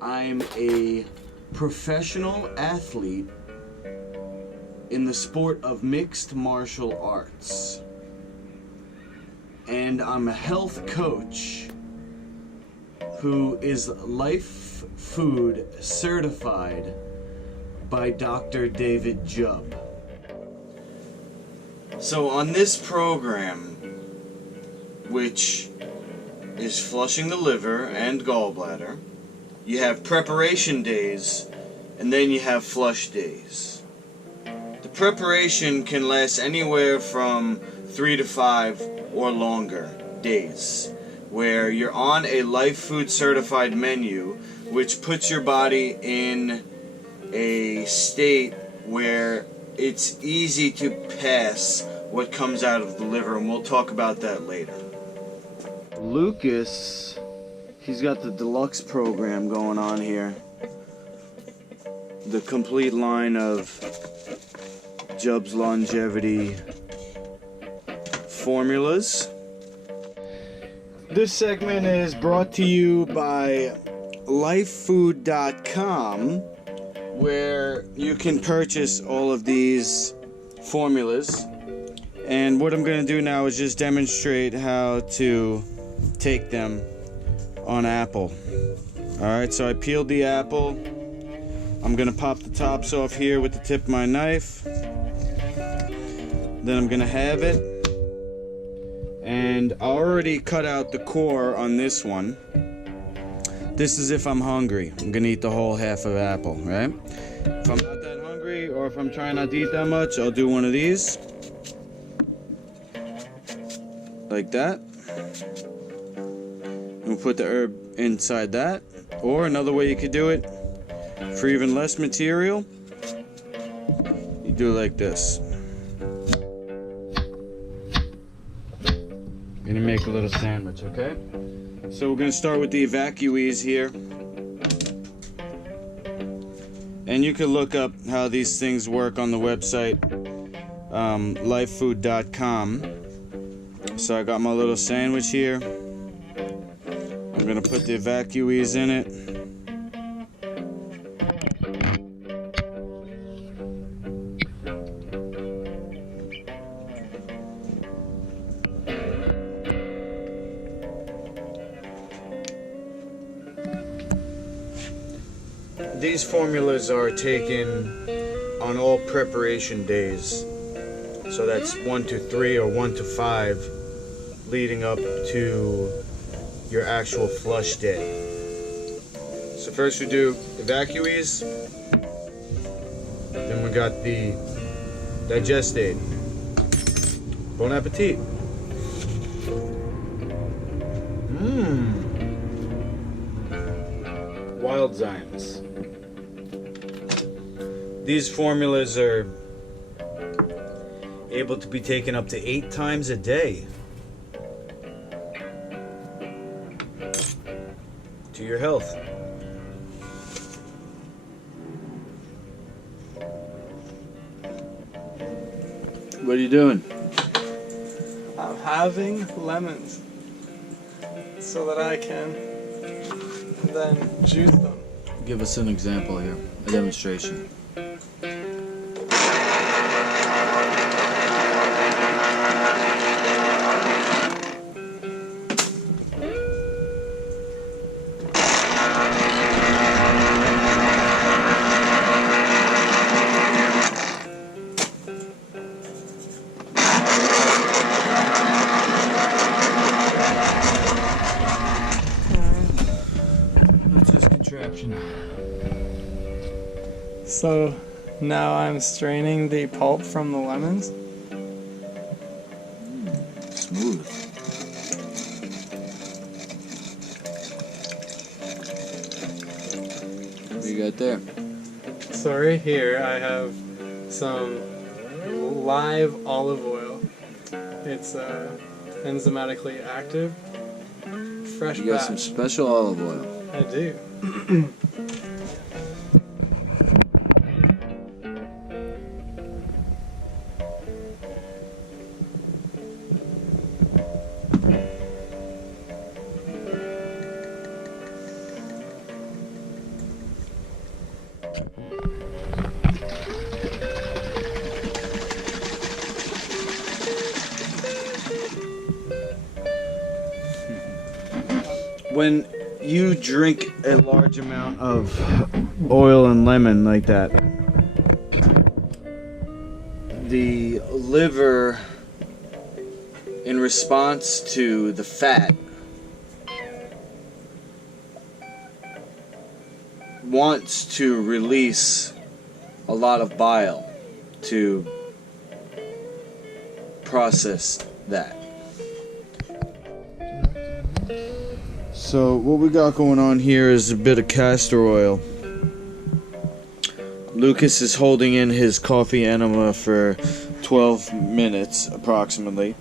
I'm a professional athlete in the sport of mixed martial arts. And I'm a health coach who is life food certified by Dr. David Jubb. So on this program, which is flushing the liver and gallbladder, you have preparation days and then you have flush days. The preparation can last anywhere from 3 to 5 or longer days, where you're on a life food certified menu, which puts your body in a state where it's easy to pass what comes out of the liver, and we'll talk about that later. Lucas, he's got the Deluxe program going on here. The complete line of Jubb's longevity formulas. This segment is brought to you by lifefood.com, where you can purchase all of these formulas. And what I'm going to do now is just demonstrate how to take them on apple. Alright, so I peeled the apple. I'm going to pop the tops off here with the tip of my knife. Then I'm going to halve it. And I already cut out the core on this one. This is if I'm hungry. I'm going to eat the whole half of apple, right? If I'm not that hungry, or if I'm trying not to eat that much, I'll do one of these. Like that. And we'll put the herb inside that. Or another way you could do it, for even less material, you do it like this. Gonna make a little sandwich, okay? So we're gonna start with the evacuees here. And you can look up how these things work on the website, lifefood.com. So I got my little sandwich here. I'm gonna put the evacuees in it. These formulas are taken on all preparation days. So that's 1 to 3 or 1 to 5 leading up to your actual flush day. So first we do evacuees, then we got the digestate. Bon appetit. Wild Zymes. These formulas are able to be taken up to 8 times a day. To your health. What are you doing? I'm having lemons so that I can then juice them. Give us an example here, a demonstration. So now I'm straining the pulp from the lemons. Smooth. What do you got there? So right here I have some live olive oil. It's enzymatically active. Fresh You got batch. some special olive oil. I do. When you drink a large amount of oil and lemon like that, the liver, in response to the fat, wants to release a lot of bile to process that. So what we got going on here is a bit of castor oil. Lucas is holding in his coffee enema for 12 minutes approximately,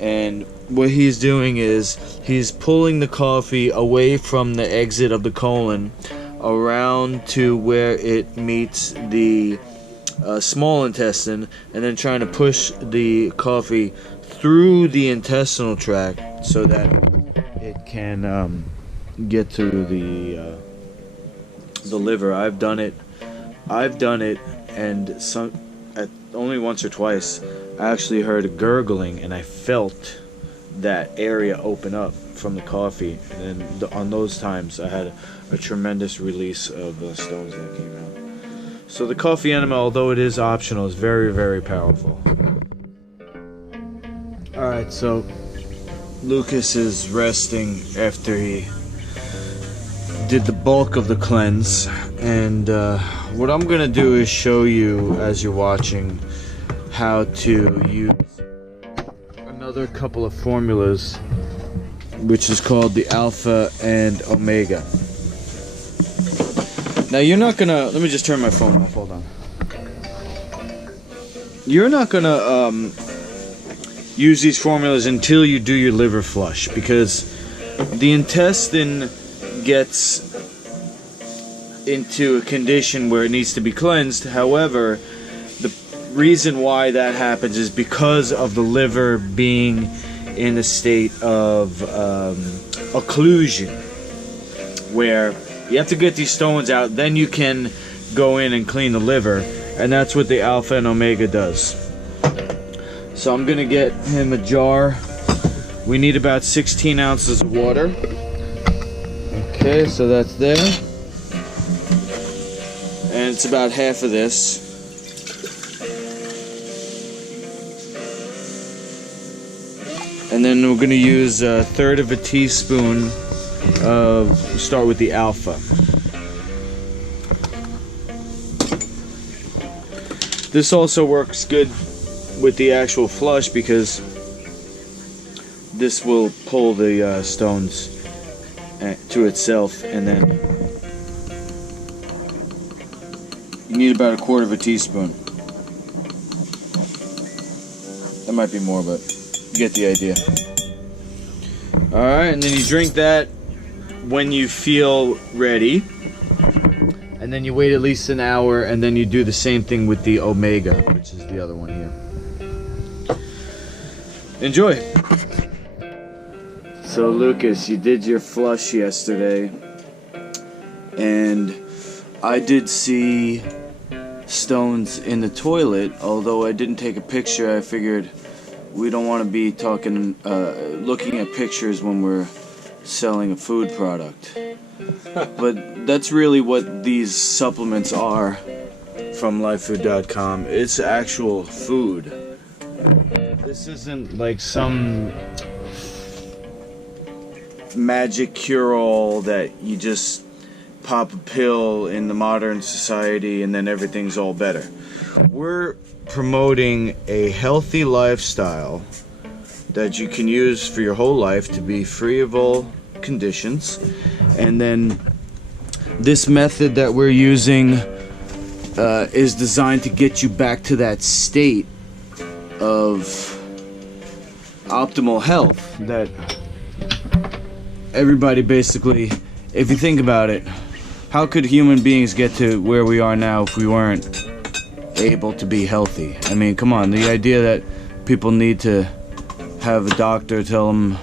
and what he's doing is he's pulling the coffee away from the exit of the colon around to where it meets the small intestine, and then trying to push the coffee through the intestinal tract so that it can get to the liver. I've done it, and only once or twice I actually heard a gurgling, and I felt that area open up from the coffee, and on those times I had a tremendous release of stones that came out. So the coffee enema, although it is optional, is very, very powerful. Alright, so Lucas is resting after he did the bulk of the cleanse, and what I'm gonna do is show you, as you're watching, how to use another couple of formulas, which is called the Alpha and Omega. Now you're not gonna, let me just turn my phone off, hold on. You're not gonna use these formulas until you do your liver flush, because the intestine gets into a condition where it needs to be cleansed. However, the reason why that happens is because of the liver being in a state of occlusion, where you have to get these stones out, then you can go in and clean the liver, and that's what the Alpha and Omega does. So I'm gonna get him a jar. We need about 16 ounces of water. Okay, so that's there. And it's about half of this. And then we're gonna use a third of a teaspoon of, start with the Alpha. This also works good with the actual flush, because this will pull the stones to itself, and then you need about a quarter of a teaspoon. That might be more, but you get the idea. Alright, and then you drink that when you feel ready, and then you wait at least an hour, and then you do the same thing with the Omega, which is the other one here. Enjoy! So Lucas, you did your flush yesterday, and I did see stones in the toilet. Although I didn't take a picture, I figured we don't want to be looking at pictures when we're selling a food product. But that's really what these supplements are from lifefood.com. It's actual food. This isn't like some magic cure-all that you just pop a pill in the modern society and then everything's all better. We're promoting a healthy lifestyle that you can use for your whole life to be free of all conditions, and then this method that we're using is designed to get you back to that state of optimal health that everybody basically, if you think about it, how could human beings get to where we are now if we weren't able to be healthy? I mean, come on, the idea that people need to have a doctor tell them,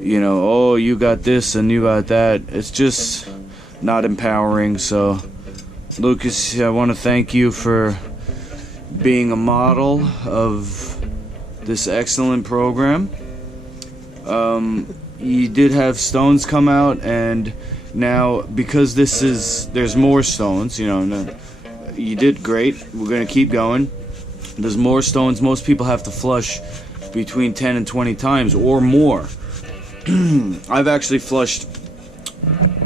you know, oh, you got this and you got that, it's just not empowering. So Lucas, I want to thank you for being a model of this excellent program. You did have stones come out, and now because there's more stones, you did great. We're going to keep going. There's more stones. Most people have to flush between 10 and 20 times or more. I've actually flushed,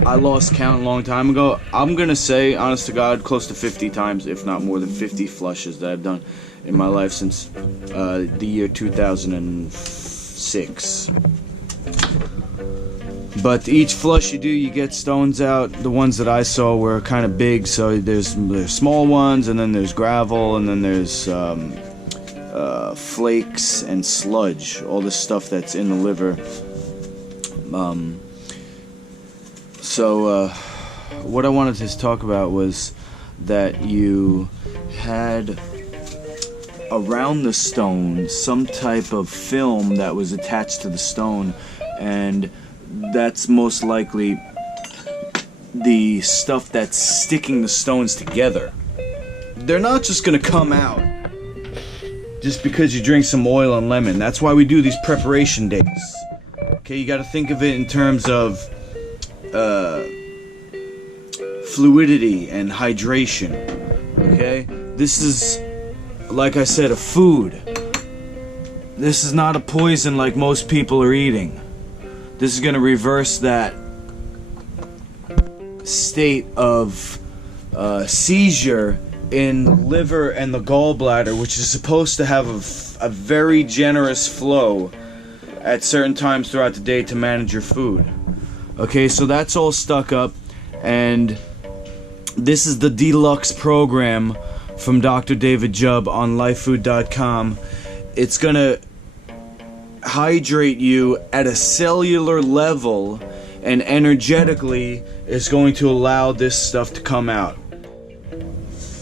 I lost count a long time ago. I'm going to say, honest to God, close to 50 times, if not more than 50 flushes that I've done in my life since the year 2006. But each flush you do, you get stones out. The ones that I saw were kind of big, so there's small ones, and then there's gravel, and then there's flakes and sludge, all the stuff that's in the liver. So what I wanted to talk about was that you had around the stone some type of film that was attached to the stone, and that's most likely the stuff that's sticking the stones together. They're not just gonna come out just because you drink some oil and lemon. That's why we do these preparation days. Okay, you gotta think of it in terms of fluidity and hydration. Okay, this is, like I said, a food. This is not a poison like most people are eating. This is going to reverse that state of seizure in the liver and the gallbladder, which is supposed to have a very generous flow at certain times throughout the day to manage your food. Okay, so that's all stuck up, and this is the Deluxe program from Dr. David Jubb on lifefood.com. It's going to hydrate you at a cellular level, and energetically is going to allow this stuff to come out.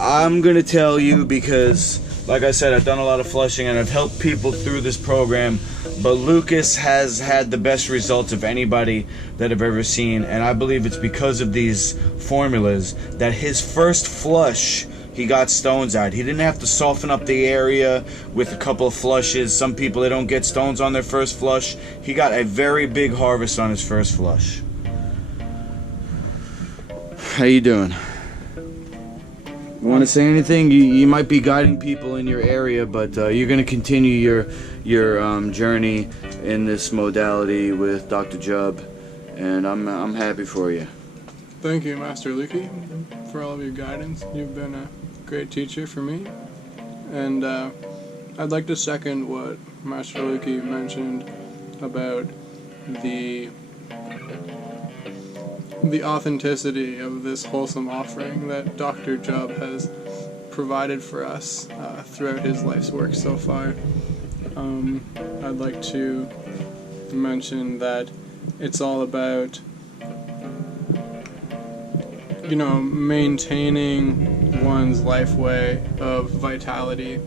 I'm going to tell you because, like I said, I've done a lot of flushing and I've helped people through this program, but Lucas has had the best results of anybody that I've ever seen, and I believe it's because of these formulas that his first flush, he got stones out. He didn't have to soften up the area with a couple of flushes. Some people, they don't get stones on their first flush. He got a very big harvest on his first flush. How you doing? You want to say anything? You might be guiding people in your area, but you're going to continue your journey in this modality with Dr. Jubb, and I'm happy for you. Thank you, Master Lukey, for all of your guidance. You've been a great teacher for me, and I'd like to second what Master Lukey mentioned about the authenticity of this wholesome offering that Dr. Jubb has provided for us throughout his life's work so far. I'd like to mention that it's all about, maintaining one's life way of vitality,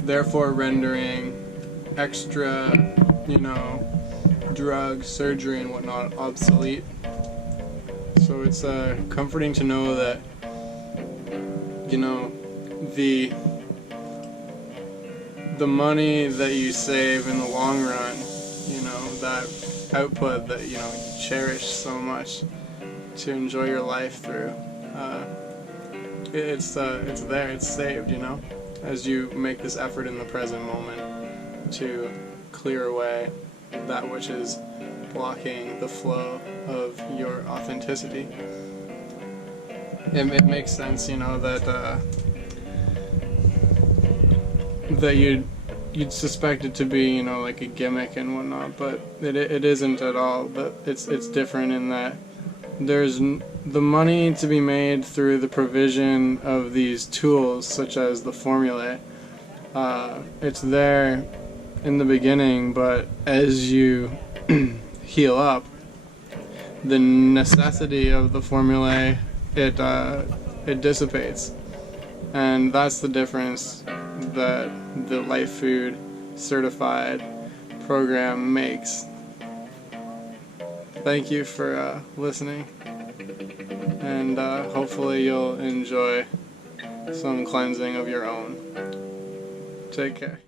therefore rendering extra, drugs, surgery, and whatnot obsolete. So it's comforting to know that, the money that you save in the long run, that output that, you cherish so much to enjoy your life through, it's there, it's saved, as you make this effort in the present moment to clear away that which is blocking the flow of your authenticity. It makes sense, that you'd suspect it to be, like a gimmick and whatnot, but it isn't at all. But it's different in that there's the money to be made through the provision of these tools, such as the formulae. It's there in the beginning, but as you heal up, the necessity of the formulae, it dissipates, and that's the difference that the Life Food certified program makes. Thank you for listening, and hopefully you'll enjoy some cleansing of your own. Take care.